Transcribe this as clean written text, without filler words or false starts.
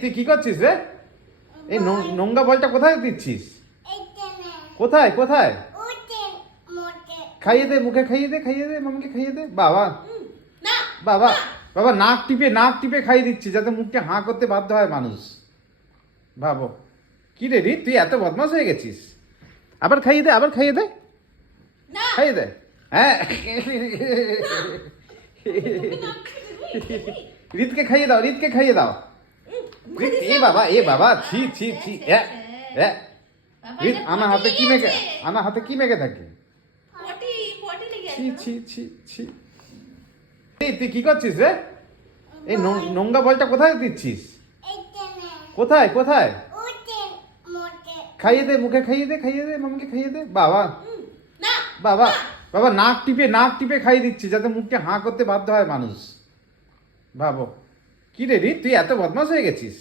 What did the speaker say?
তুই কি করছিস রে? এই নোংরা বলটা কোথায় দিচ্ছিস? কোথায় কোথায়? খাইয়ে দে, মুখে খাইয়ে দে, মামিকে খাইয়ে দে। বাবা বাবা বাবা, নাক টিপে খাইয়ে দিচ্ছি যাতে মুখটা হাঁ করতে বাধ্য হয় মানুষ। ভাবো কি রে রিত, তুই এত বদমাশ হয়ে গেছিস। আবার খাইয়ে দে, আবার খাইয়ে দে, খাইয়ে দে। হ্যাঁ, রিতকে খাইয়ে দাও, রিতকে খাইয়ে দাও। এ বাবা, এ বাবা, ছি ছি ছি। রিত, আমার হাতে কি মেখে থাকে? ছি ছি ছি ছি। তুই কি করছিস রে? এই নোংরা বলটা কোথায় দিচ্ছিস? কোথায় কোথায়? খাইয়ে দে, মুখে খাইয়ে দে, মামিকে খাইয়ে দে। বাবা বাবা বাবা, নাক টিপে খাইয়ে দিচ্ছি যাতে মুখটা হাঁ করতে বাধ্য হয় মানুষ। ভাবো কি রে রিত, তুই এত বদমাশ হয়ে গেছিস।